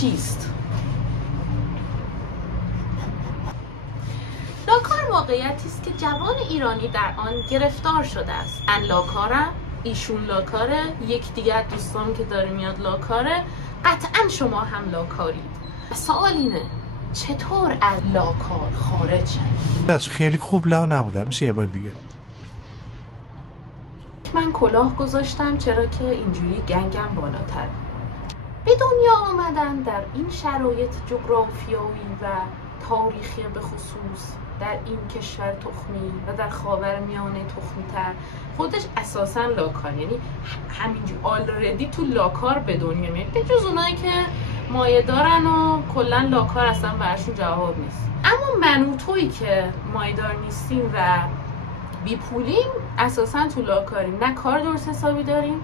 چیست؟ لاکار واقعیتی است که جوان ایرانی در آن گرفتار شده است. من لاکارم، ایشون لاکاره، یک دیگر دوستان که داره میاد لاکاره، قطعا شما هم لاکارید. سوال اینه چطور از لاکار خارج شد؟ خیلی خوب لا نبودم. میشه یه بار دیگه؟ من کلاه گذاشتم چرا که اینجوری گنگم بالاتر. به دنیا آمدن در این شرایط جغرافیایی و تاریخی به خصوص در این کشور تخمی و در خاورمیانه تخمی تر خودش اساسا لاکار، یعنی همینجور آلردی تو لاکار به دنیا میاد، به جز اونایی که مایه دارن و کلا لاکار اصلا براشون جواب نیست. اما من و تویی که مایه دار نیستیم و بی پولیم اساسا تو لاکاریم، نه کار درست حسابی داریم،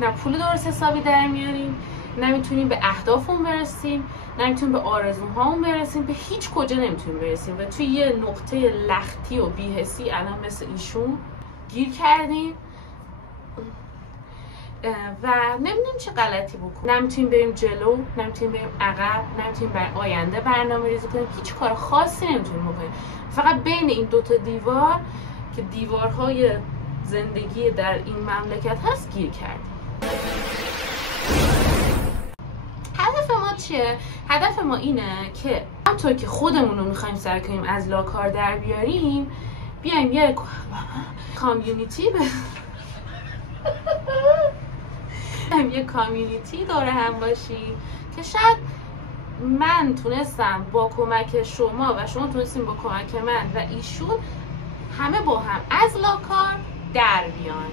نه پول درست حسابی در میاریم، نمیتونیم به اهدافمون برسیم، نمیتونیم به آرزوهامون برسیم، به هیچ کجا نمیتونیم برسیم و توی یه نقطه لختی و بی‌حسی الان مثل ایشون گیر کردیم و نمیدونیم چه غلطی بکنیم. نمیتونیم بریم جلو، نمیتونیم بریم عقب، نمیتونیم برای آینده برنامه‌ریزی کنیم، هیچ کار خاصی نمیتونیم بکنیم. فقط بین این دوتا دیوار که دیوارهای زندگی در این مملکت هست گیر کردیم. هدف ما چیه؟ هدف ما اینه که همونطور که خودمون رو میخوایم سعی کنیم از لاکار در بیاریم، بیایم یه کامیونیتی یه کامیونیتی داره هم باشیم که شاید من تونستم با کمک شما و شما تونستیم با کمک من و ایشون همه با هم از لاکار در بیان.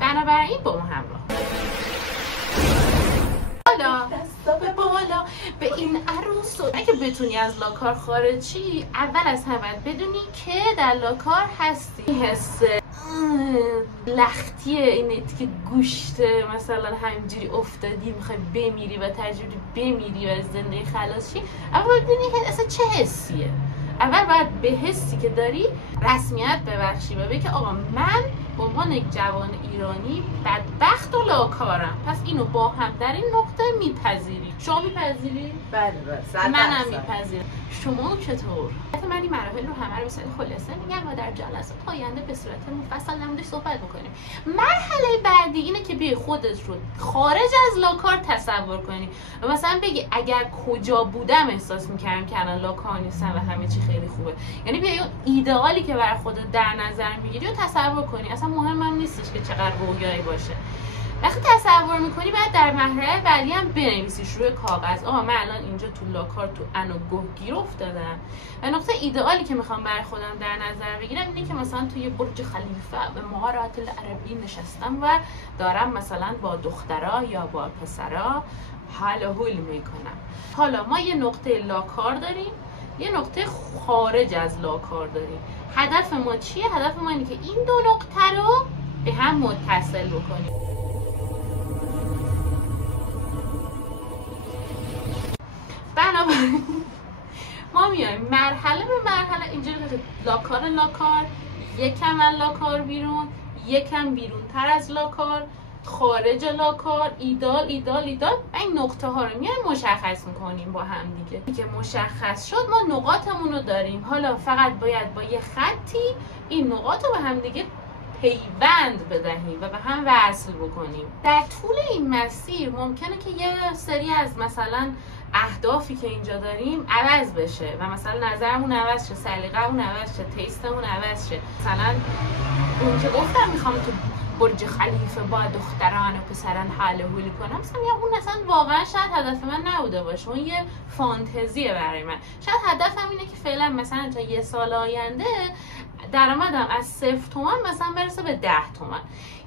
بنابراین با ما همراه. دستا به بالا به این عروس. اگه بتونی از لاکار خارج شی، اول از همه بدونی که در لاکار هستی. حس لختیه اینه که گوشت مثلا همینجوری افتادی میخوای بمیری و تجربی بمیری و از زندگی خلاص شی، اول بدونی اصلا چه حسیه. اول باید به حسی که داری رسمیت ببخشی و بگی که آقا من به عنوان یک جوان ایرانی بدبخت و لاکارم، پس اینو با هم در این نقطه میپذیری. شما میپذیری؟ بله منم میپذیرم. شما چطور؟ من این مراحل رو همه رو به صورت خلاصه میگم و در جلسات آینده به صورت مفصل در موردش صحبت میکنیم. مرحله بعدی اینه که بیای خودت رو خارج از لاکار تصور کنی و مثلا بگی اگر کجا بودم احساس میکردم که الان لاکار نیستم و همه چی خیلی خوبه. یعنی بیای اون ایدئالی که برای خودت در نظر میگیری رو تصور کنی. اصلا مهمم نیستش که چقدر رویایی باشه. وقتی تصور میکنی بعد در مرحله بعدی هم بنویسیش روی کاغذ. من الان اینجا تو لاکار تو انوگوه گیر افتادم و نقطه ایدئالی که میخوام برای خودم در نظر بگیرم اینه که مثلا توی برج خلیفه به مهارت العربی نشستم و دارم مثلا با دخترا یا با پسرا حال و حول میکنم. حالا ما یه نقطه لاکار داریم، یه نقطه خارج از لاکار داریم. هدف ما چیه؟ هدف ما اینه که این دو نقطه رو به هم متصل بکنیم. بنابراین ما میایم مرحله به مرحله اینجوری که لاکار یکم از لاکار بیرون، یکم بیرون تر از لاکار، خارج لاکار، ایدال و این نقطه ها رو میایم مشخص میکنیم با هم دیگه. که مشخص شد ما نقاطمون رو داریم. حالا فقط باید با یه خطی این نقاط رو به هم دیگه پیوند بدهیم و به هم وصل بکنیم. در طول این مسیر ممکنه که یه سری از مثلا اهدافی که اینجا داریم عوض بشه و مثلا نظرمون عوض شه، سلیقه‌مون عوض شه، تیستمون عوض شه. مثلا اون که گفتم میخوام تو برج خلیفه با دختران و پسران حال و حولی کنم، مثلا اون اصلا واقعا شاید هدف من نبوده باشه، اون یه فانتزیه برای من. شاید هدفم اینه که فعلا مثلا تا یه سال آینده درآمدم از 0 تومن مثلا برسه به 10 تومن.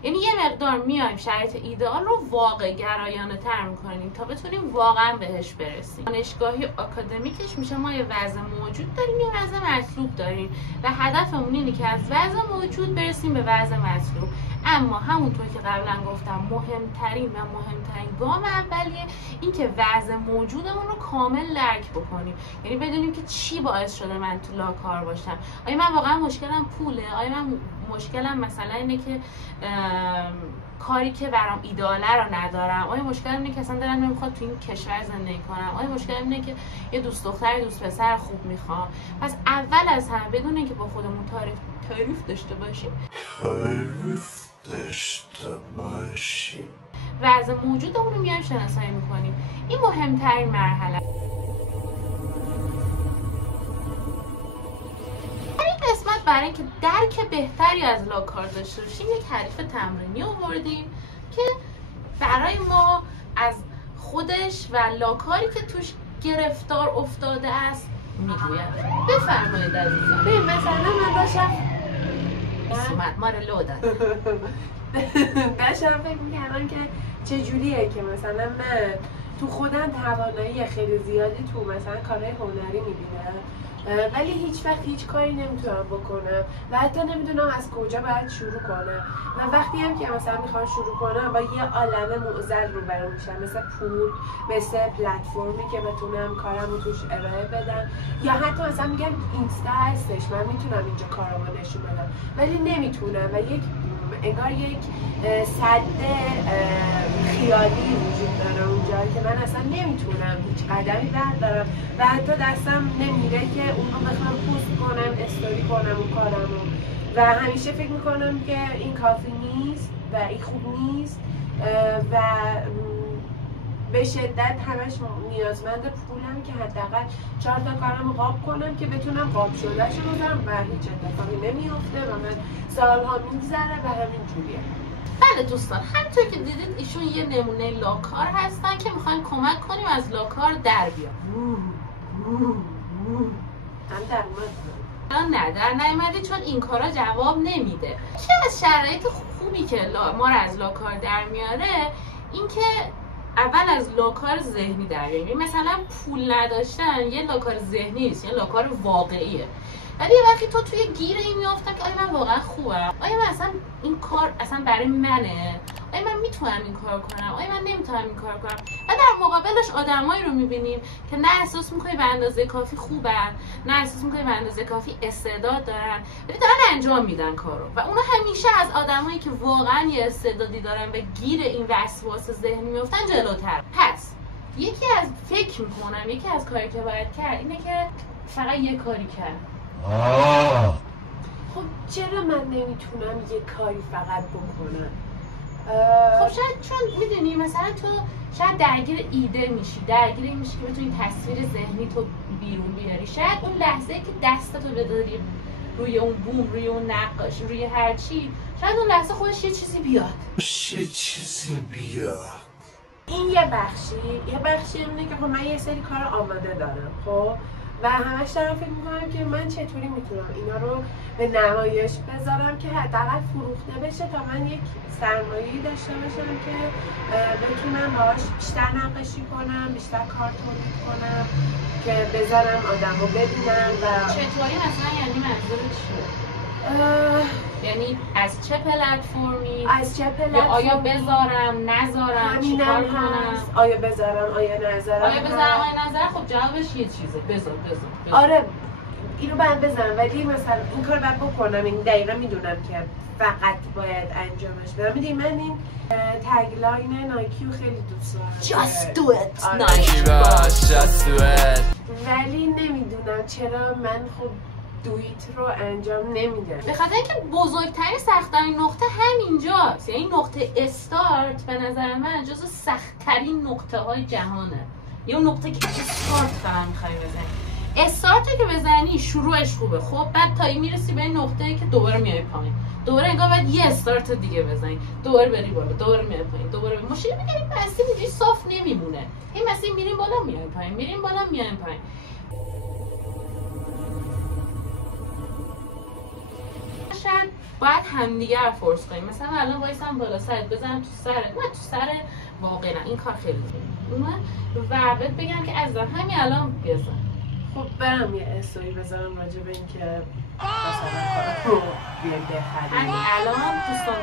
یعنی یه مقدار میایم شرایط ایدئال رو واقع گرایانه تر میکنیم تا بتونیم واقعا بهش برسیم. دانشگاهی آکادمیکش میشه ما یه وضع موجود داریم، یه وضع مطلوب داریم و هدفمون اینه که از وضع موجود برسیم به وضع مطلوب. اما همونطور که قبلا گفتم مهمترین گام اولیه این که وضع موجودمون رو کامل درک بکنیم. یعنی بدونیم که چی باعث شده من تو لاکار باشم. آیا من واقعا مشکلم پوله؟ آیا من مشکلم مثلا اینه که کاری که برام ایداله رو ندارم؟ آیا مشکلم اینه که اصلا دلم نمیخواد تو این کشور زندگی کنم؟ آیا مشکلم اینه که یه دوست دختر دوست پسر خوب میخوام؟ پس اول از همه بدون اینکه با خودمون تعریف داشته باشیم وضع موجودمون رو میایم شناسایی میکنیم. این مهمترین مرحله. این قسمت برای اینکه درک بهتری از لاکار داشته باشیم یک حریف تمرینی آوردیم که برای ما از خودش و لاکاری که توش گرفتار افتاده است میگوید. بفرمایید عزیزم. ببین مثلا من داشتم ما رو لو داد داشتم فکر می‌کردم که چجوریه که مثلا من تو خودم توانایی خیلی زیادی تو مثلا کارهای هنری می‌بینم ولی هیچ وقت هیچ کاری نمیتونم بکنم و حتی نمیدونم از کجا باید شروع کنم. و وقتی هم که مثلا میخوام شروع کنم با یه عالمه معضل روبرو میشم، مثل پول، مثل پلتفرمی که بتونم کارم رو توش ارائه بدم، یا حتی مثلا میگم اینستا هستش من میتونم اینجا کارامو نشون بدم ولی نمیتونم و انگار یک سد خیالی وجود داره اونجا که من اصلا نمیتونم هیچ قدمی بردارم و حتی دستم نمیره که اون رو بخوام پوست کنم، استوری کنم اون کارمو و همیشه فکر میکنم که این کافی نیست و این خوب نیست و به شدت همش نیازمند پولم که حداقل 4 تا کارم قاب کنم که بتونم قاب شدهشو بذارم و هیچ اتفاقی نمیفته و من سالها میگذره و همین جوریه. بله دوستان، همونطور که دیدید ایشون یه نمونه لاکار هستن که میخوایم کمک کنیم از لاکار در بیان. هم در اومد؟ نه در نیومدی چون این کارا جواب نمیده. که از شرایط خوبی که ما رو از لاکار در میاره این که اول از لاکار ذهنی در بیاریم. مثلا پول نداشتن یه لاکار ذهنی نیست، یه لاکار واقعیه. ولی یه وقتی تو توی گیر این میافتم که آیا من واقعا خوبم؟ آیا من اصلا این کار اصلا برای منه؟ آیا من میتونم این کار کنم؟ آیا من نمیتونم این کار کنم؟ و در مقابلش آدمایی رو میبینیم که نه احساس میکنی به اندازه کافی خوبن، نه احساس میکنی به اندازه کافی استعداد دارن، ولی دارن انجام میدن کارو. و اونا همیشه از آدمایی که واقعا یه استعدادی دارن و گیر این وسواس ذهنی میافتن جلوتر. پس یکی از فکر میکنم یکی از کاری که باید کرد اینه که فقط یه کاری کرد. خب چرا من نمیتونم یه کاری فقط بکنم؟ خب شاید چون میدونی مثلا تو شاید درگیر ایده میشی، درگیر این میشی که بتونی تصویر ذهنی تو بیرون بیاری. شاید اون لحظه که دستتو بداری روی اون بوم، روی اون نقاش، روی هر چی، شاید اون لحظه خودش یه چیزی بیاد. این یه بخشی اینه که خب من یه سری کار آماده دارم خب و همش دارم فکر میکنم که من چطوری میتونم اینا رو به نمایش بذارم که حداقل فروخته بشه تا من یک سرمایه‌ای داشته باشم که بتونم باهاش بیشتر نقاشی کنم، بیشتر کار تولید کنم که بذارم آدمو ببینن. و چطوری مثلا یعنی منظورت چیه؟ یعنی از چه پلتفرمی؟ یا آیا بذارم نذارم چیکار کنم؟ آیا بذارم آیا نذارم؟ خب جوابش یه چیزه، بذار. آره اینو باید بزنم ولی مثلا این کار باید بکنم. این دقیقا میدونم که فقط باید انجامش بدم. میدونی من این تگلاین نایکی رو خیلی دوست دارم. Just do it Nike. ولی نمیدونم چرا من خب دویت رو انجام نمیدم. به خاطر اینکه بزرگترین سخت‌ترین نقطه همینجاست. یعنی نقطه استارت به نظر من جزو سخت‌ترین نقطه‌های جهانه. یه اون نقطه که استارت فقط می‌خوای بزنی. استارتی که بزنی شروعش خوبه. خب بعد تا این میرسی به این نقطه‌ای که دوباره میای پایین. دوباره انگار باید یه استارت دیگه بزنی. دوباره بری بالا، دوباره میای پایین، دوباره مشکل میگه این مسیر اینجوری صاف نمیمونه. این مسیر میریم بالا میایم پایین، میریم بالا میایم پایین. شاید باید همدیگه رو فورس کنیم. مثلا الان وایسم بالا سرت بزنم تو سرت، نه تو سر واقعا این کار خیلی خوبه و بهت بگم که عزیزم همین الان بزن. خب برم یه استوری بذارم راجع به این که مثلا کارو بیایم بخریم. همین الان دوستان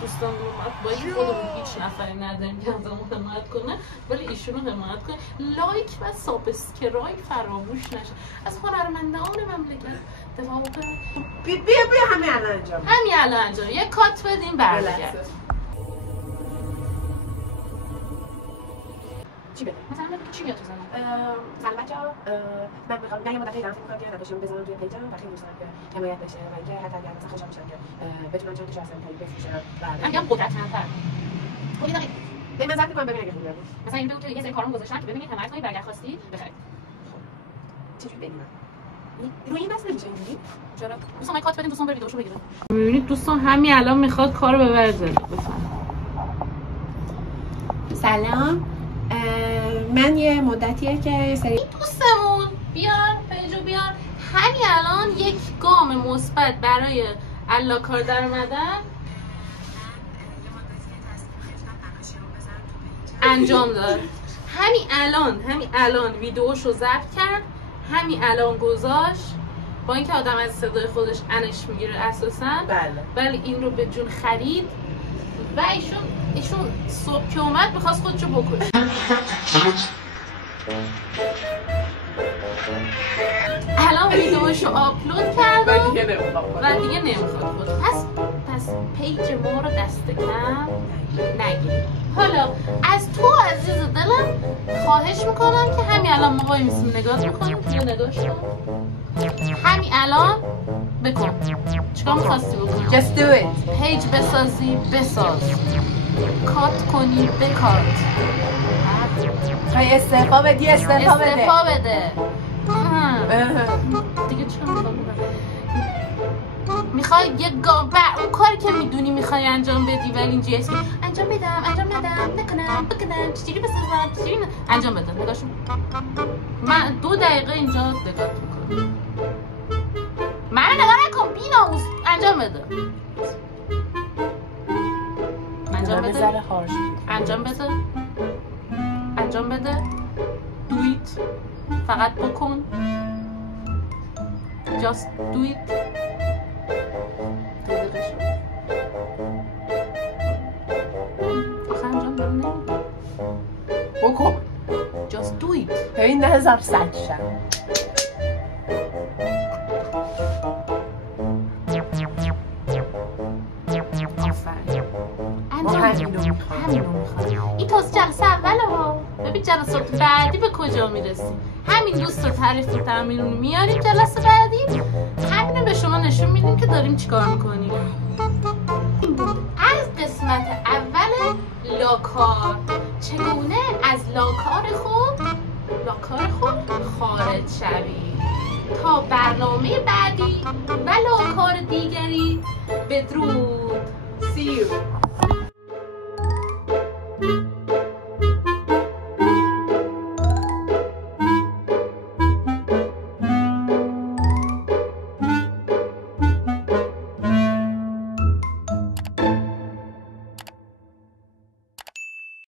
دوستان رو با این خودمون هیچ نفری نداریم که ازمون حمایت کنه، ولی ایشونو حمایت کنه. لایک و سابسکرایب فراموش نشه. از هنرمندان مملکت دفاع بکنه. بیا همین الان انجام. همین الان انجام. یه کات بدیم برگرد. چی بده؟ مثلا چی میاد تو ذهنت؟ سلام بچه‌ها، من یه مدتی دارم فکر می‌کنم که نقاشیمو بذارم توی پیجم و خیلی دوست دارم که حمایت بشه و اینکه حتی اگر مثلا خوشحال بشن که بتونن چند تا اصلا کاری بفروشن و میگم قدرتمندتر. خب یه به من زد می‌کنم ببین اگه خوبه. مثلا این بگو تو یه سری کارام گذاشتن که ببینید حمایت کنید و اگر خواستی بخرید. چجوری ببینم؟ روی این بس نمیشه اینجوری؟ چرا؟ دوستان من کات بدین دوستان بر ویدیوشو بگیرن. می‌بینید دوستان همین الان میخواد کارو ببره. بفهم. سلام. من یه مدتیه که سری دوستمون بیار پیجو بیار همین الان یک گام مثبت برای علاکار در اومدن انجام داد. همین الان ویدیوشو ضبط کرد، همین الان گذاشت، با اینکه آدم از صدای خودش انش میگیره اساسا، ولی این رو به جون خرید و ایشون صبح که اومد میخواست خودشو بکشه. الان ویدیوشو آپلود کرد و دیگه نمیخواد خود. پس پیج ما رو دست کم نگیرید. حالا از تو عزیز دلم خواهش میکنم که همین الان ما میسیم نگاه میکنیم که نگاه شد همین الان بکن. چیکار میخواستی بکنی؟ Just do it. پیج بسازی بساز، کات کنی بکات، های استعفا بدی استعفا بده. دیگه چیکار میخوای یه اون کاری که میدونی میخوای انجام بدی ولی اینجوری است که انجام بدم نکنم بکنم چجوری بسازم چجوری انجام بده. نگاهشون من 2 دقیقه اینجا نگاه میکنم. منو نگاه نکن بی‌ناموس. انجام بده. انجام بده. Do it. فقط بکن. Just do it. آخه انجام بده نمیده. بکن. Just do it. ببین نظر سجشم. همینو میخواد. این تازه جلسه اوله ها. ببین جلسات بعدی به کجا میرسیم. همین دوست و تعریف و تامین رو میاریم جلسه بعدی. همینو به شما نشون میدیم که داریم چیکار میکنیم. از قسمت اول لاکار، چگونه از لاکار خود خارج شوید. تا برنامه بعدی و لاکار دیگری بدرود. See you.